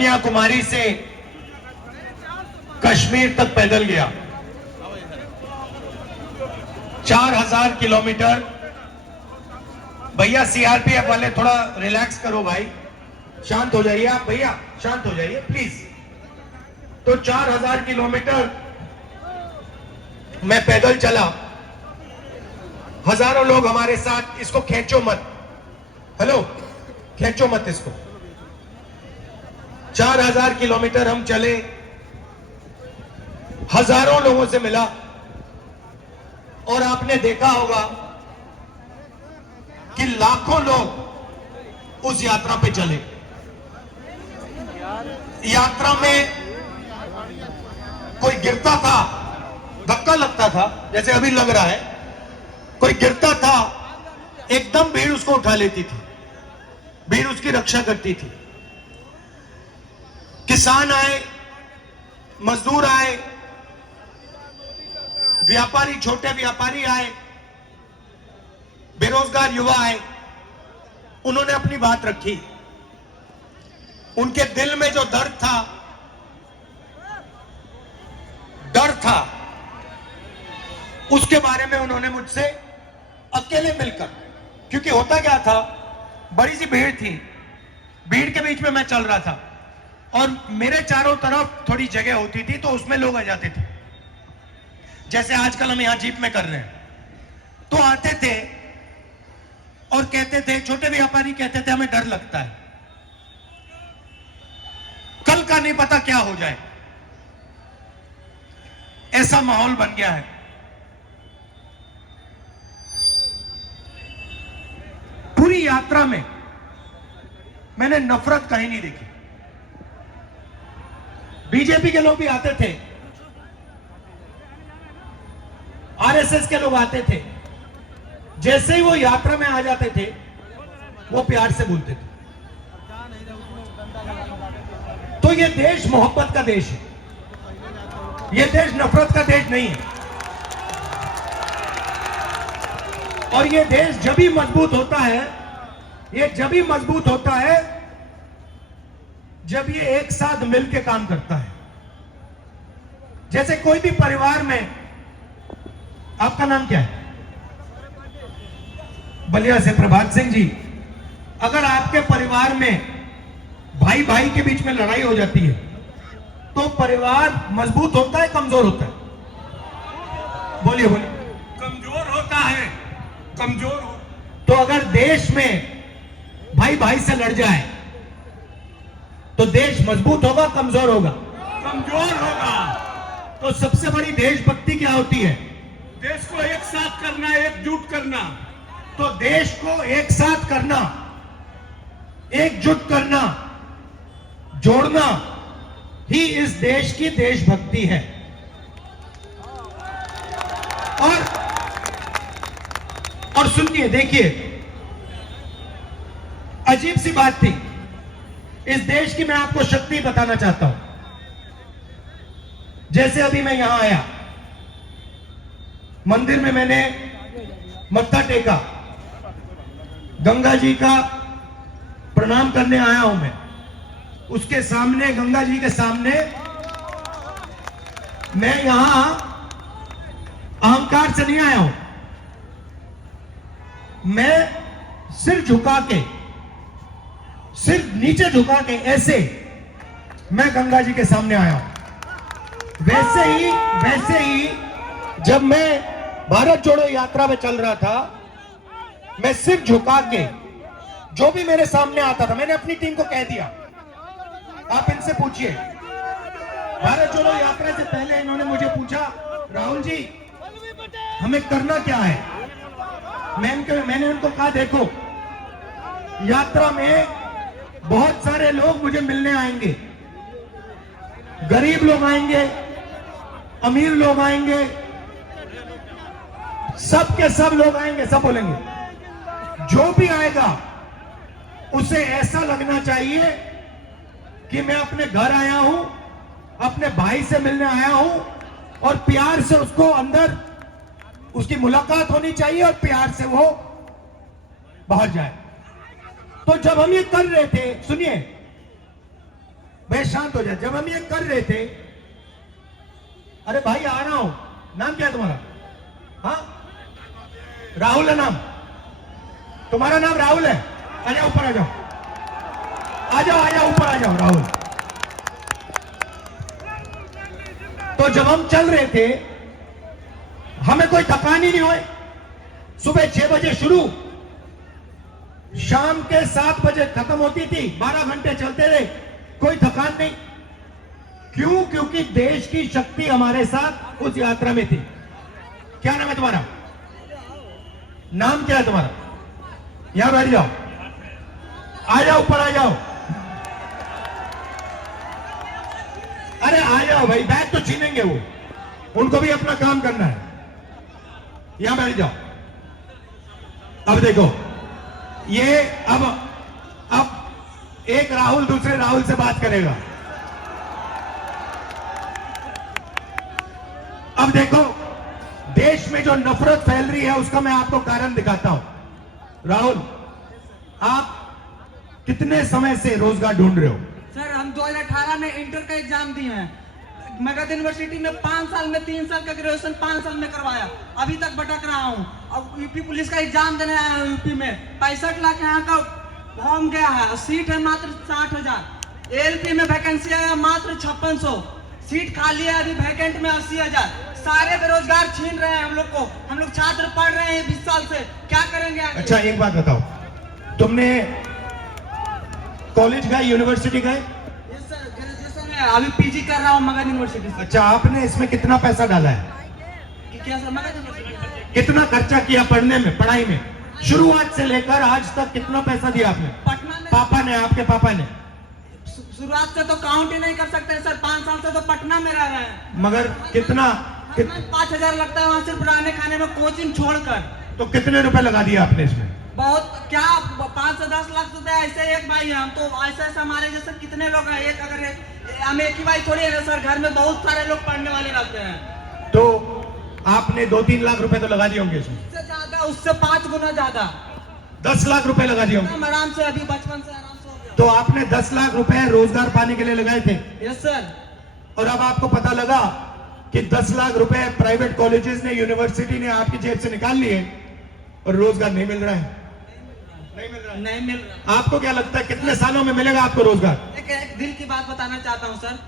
कन्याकुमारी से कश्मीर तक पैदल गया। 4000 किलोमीटर। भैया सीआरपीएफ वाले थोड़ा रिलैक्स करो भाई, शांत हो जाइए आप भैया, शांत हो जाइए प्लीज। तो 4000 किलोमीटर मैं पैदल चला, हजारों लोग हमारे साथ। इसको खींचो मत, हेलो खींचो मत इसको। 4000 किलोमीटर हम चले, हजारों लोगों से मिला, और आपने देखा होगा कि लाखों लोग उस यात्रा पे चले। यात्रा में कोई गिरता था, धक्का लगता था, जैसे अभी लग रहा है, कोई गिरता था, एकदम भीड़ उसको उठा लेती थी, भीड़ उसकी रक्षा करती थी। किसान आए, मजदूर आए, व्यापारी, छोटे व्यापारी आए, बेरोजगार युवा आए, उन्होंने अपनी बात रखी। उनके दिल में जो दर्द था, उसके बारे में उन्होंने मुझसे अकेले मिलकर, क्योंकि होता क्या था, बड़ी सी भीड़ थी, भीड़ के बीच में मैं चल रहा था और मेरे चारों तरफ थोड़ी जगह होती थी, तो उसमें लोग आ जाते थे, जैसे आजकल हम यहां जीप में कर रहे हैं। तो आते थे और कहते थे, छोटे व्यापारी कहते थे, हमें डर लगता है, कल का नहीं पता क्या हो जाए। ऐसा माहौल बन गया है। पूरी यात्रा में मैंने नफरत कहीं नहीं देखी। बीजेपी के लोग भी आते थे, आरएसएस के लोग आते थे, जैसे ही वो यात्रा में आ जाते थे वो प्यार से बोलते थे। तो ये देश मोहब्बत का देश है, ये देश नफरत का देश नहीं है। और ये देश जब भी मजबूत होता है, ये जब भी मजबूत होता है जब ये एक साथ मिलकर काम करता है। जैसे कोई भी परिवार में, आपका नाम क्या है? बलिया से प्रभात सिंह जी। अगर आपके परिवार में भाई भाई के बीच में लड़ाई हो जाती है तो परिवार मजबूत होता है, कमजोर होता है? बोलिए बोलिए। कमजोर होता है, कमजोर हो। तो अगर देश में भाई भाई से लड़ जाए तो देश मजबूत होगा, कमजोर होगा? कमजोर होगा। तो सबसे बड़ी देशभक्ति क्या होती है? देश को एक साथ करना, एकजुट करना। तो देश को एक साथ करना, एकजुट करना, जोड़ना ही इस देश की देशभक्ति है। और सुनिए, देखिए, अजीब सी बात थी इस देश की। मैं आपको शक्ति बताना चाहता हूं। जैसे अभी मैं यहां आया, मंदिर में मैंने मत्था टेका, गंगा जी का प्रणाम करने आया हूं मैं। उसके सामने, गंगा जी के सामने, मैं यहां अहंकार से नहीं आया हूं। मैं सिर झुका के, सिर नीचे झुका के, ऐसे मैं गंगा जी के सामने आया हूं। वैसे ही जब मैं भारत जोड़ो यात्रा में चल रहा था, मैं सिर झुका के, जो भी मेरे सामने आता था, मैंने अपनी टीम को कह दिया, आप इनसे पूछिए। भारत जोड़ो यात्रा से पहले इन्होंने मुझे पूछा, राहुल जी हमें करना क्या है? मैंने उनको कहा, देखो, यात्रा में बहुत सारे लोग मुझे मिलने आएंगे, गरीब लोग आएंगे, अमीर लोग आएंगे, सब के सब लोग आएंगे, सब बोलेंगे। जो भी आएगा उसे ऐसा लगना चाहिए कि मैं अपने घर आया हूं, अपने भाई से मिलने आया हूं, और प्यार से उसको अंदर, उसकी मुलाकात होनी चाहिए और प्यार से वो बाहर जाए। तो जब हम ये कर रहे थे, सुनिए, भाई शांत हो जाए। जब हम ये कर रहे थे, अरे भाई आ रहा हूं, नाम क्या है तुम्हारा? हाँ, राहुल है नाम तुम्हारा? नाम राहुल है? आ जाओ ऊपर, आ जाओ, आ जाओ, आ जाओ ऊपर, आ जाओ राहुल। तो जब हम चल रहे थे, हमें कोई थकान ही नहीं हुई। सुबह 6 बजे शुरू, शाम के 7 बजे खत्म होती थी, 12 घंटे चलते रहे, कोई थकान नहीं। क्यों? क्योंकि देश की शक्ति हमारे साथ उस यात्रा में थी। क्या नाम है तुम्हारा? नाम क्या है तुम्हारा? यहां बैठ जाओ, आ जाओ ऊपर, आ जाओ। अरे आ जाओ भाई, बैग तो छीनेंगे वो, उनको भी अपना काम करना है। यहां बैठ जाओ। अब देखो, ये अब एक राहुल दूसरे राहुल से बात करेगा। अब देखो, देश में जो नफरत फैल रही है उसका मैं आपको कारण दिखाता हूं। राहुल, आप कितने समय से रोजगार ढूंढ रहे हो? सर हम 2018 में इंटर का एग्जाम दिए हैं। मगध यूनिवर्सिटी में 5 साल में 3 साल का ग्रेजुएशन 5 साल में करवाया, अभी तक भटक रहा हूँ। अब यूपी पुलिस का एग्जाम देने आया हूँ। यूपी में 65 लाख यहाँ का फॉर्म गया है, सीट है मात्र 60,000। एलपी में वैकेंसी है मात्र 5600, सीट खाली है अभी वैकेंट में 80,000। सारे बेरोजगार छीन रहे हैं हम लोग को। हम लोग छात्र पढ़ रहे हैं 20 साल से, क्या करेंगे आगे? अच्छा एक बात बताओ, तुमने कॉलेज गए, यूनिवर्सिटी गए? यस सर, ग्रेजुएशन है, अभी पीजी कर रहा हूँ मगध यूनिवर्सिटी से। अच्छा, आपने इसमें कितना पैसा डाला है? क्या सर? मगध यूनिवर्सिटी कितना खर्चा किया पढ़ने में, पढ़ाई में? शुरुआत से लेकर आज तक कितना पैसा दिया आपने? पटना में पापा ने, आपके पापा ने? शुरुआत से तो काउंट ही नहीं कर सकते सर, 5 साल से तो पटना में रह रहे हैं। मगर कितना 5,000 लगता है वहाँ सिर्फ रहने खाने में, कोचिंग छोड़कर। तो कितने रुपए लगा दिया आपने इसमें? बहुत क्या, 5 से 10 लाख रुपए ऐसे एक भाई है, हम तो ऐसे ऐसे हमारे जैसे कितने लोग हैं। एक अगर हम एक ही भाई थोड़ी है सर, घर में बहुत सारे लोग पढ़ने वाले रहते हैं। तो आपने 2-3 लाख रुपए तो लगा दिए होंगे इसमें? उससे ज्यादा, उससे 5 गुना ज्यादा, 10 लाख रुपए लगा दिए होंगे। हम आराम से अभी बचपन से आराम से हो गया। तो आपने 10 लाख रुपए रोजगार पाने के लिए लगाए थे, यस सर। और अब आपको पता लगा कि 10 लाख रुपए प्राइवेट कॉलेजेस ने, यूनिवर्सिटी ने आपकी जेब से निकाल लिए और रोजगार नहीं मिल रहा है? नहीं मिल रहा है। नहीं मिल रहा। आपको क्या लगता है कितने सालों में मिलेगा आपको रोजगार? एक दिल की बात बताना चाहता हूँ सर।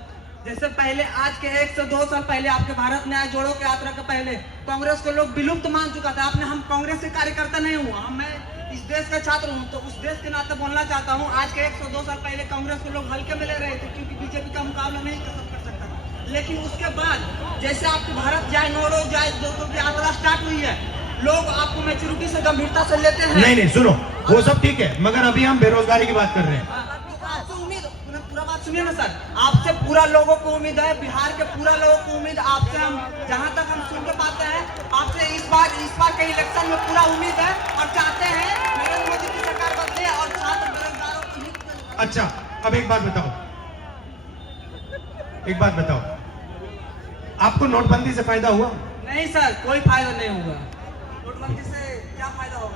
जैसे पहले, आज के 1 से 2 साल पहले, आपके भारत न्याय जोड़ो की यात्रा के पहले कांग्रेस को लोग विलुप्त मान चुका था। आपने, हम कांग्रेस के कार्यकर्ता नहीं हुआ, मैं इस देश का छात्र हूँ, तो उस देश के नाते बोलना चाहता हूँ। आज के 1 से 2 साल पहले कांग्रेस को लोग हल्के में ले रहे थे, क्योंकि बीजेपी का मुकाबला नहीं कर सकता था। लेकिन उसके बाद जैसे आपके भारत जाए नोड़ो जाए दोस्तों की यात्रा स्टार्ट हुई है, लोग आपको मैच्योरिटी से, गंभीरता से लेते हैं। नहीं नहीं, सुनो, वो सब ठीक है, मगर अभी हम बेरोजगारी की बात कर रहे हैं। आपसे उम्मीद, पूरा बात सुनिए ना सर, आपसे पूरा लोगों को उम्मीद है, बिहार के पूरा लोगों को उम्मीद आपसे, हम जहाँ तक हम सुन के पाते हैं आपसे इस बार के इलेक्शन में पूरा उम्मीद है, और चाहते हैं नरेंद्र मोदी की सरकार बदले और छात्र बेरोजगारों की हित में। अच्छा, अब एक बात बताओ, आपको नोटबंदी से फायदा हुआ? नहीं सर, कोई फायदा नहीं हुआ। नोटबंदी से क्या फायदा होगा?